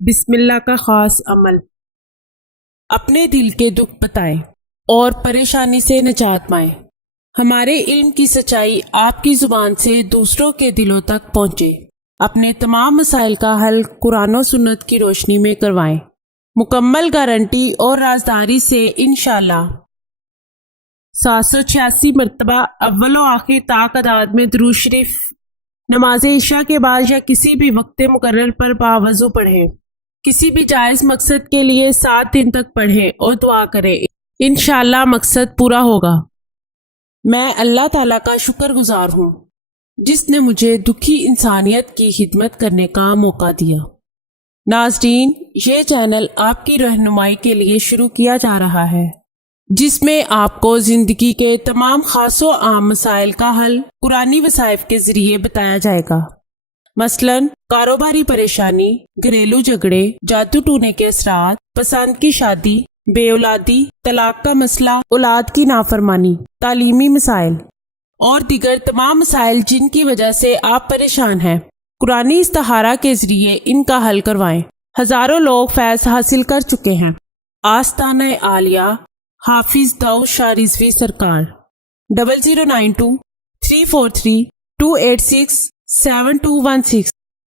بسم اللہ کا خاص عمل۔ اپنے دل کے دکھ بتائیں اور پریشانی سے نجات پائیں۔ ہمارے علم کی سچائی آپ کی زبان سے دوسروں کے دلوں تک پہنچے۔ اپنے تمام مسائل کا حل قرآن و سنت کی روشنی میں کروائیں، مکمل گارنٹی اور رازداری سے انشاءاللہ۔ 786 مرتبہ اول و آخر طاق اداد میں درود شریف نماز عشاء کے بعد یا کسی بھی وقت مقرر پر باوضو پڑھیں۔ کسی بھی جائز مقصد کے لیے 7 دن تک پڑھیں اور دعا کریں، انشاءاللہ مقصد پورا ہوگا۔ میں اللہ تعالیٰ کا شکر گزار ہوں جس نے مجھے دکھی انسانیت کی خدمت کرنے کا موقع دیا۔ ناظرین، یہ چینل آپ کی رہنمائی کے لیے شروع کیا جا رہا ہے جس میں آپ کو زندگی کے تمام خاص و عام مسائل کا حل قرآنی وظائف کے ذریعے بتایا جائے گا، مثلاً کاروباری پریشانی، گھریلو جھگڑے، جادو ٹونے کے اثرات، پسند کی شادی، بے اولادی، طلاق کا مسئلہ، اولاد کی نافرمانی، تعلیمی مسائل اور دیگر تمام مسائل جن کی وجہ سے آپ پریشان ہیں، قرآنی استخارہ کے ذریعے ان کا حل کروائیں۔ ہزاروں لوگ فیض حاصل کر چکے ہیں۔ آستانہ عالیہ حافظ داؤد شاہ رضوی سرکار 0092 343 286 7216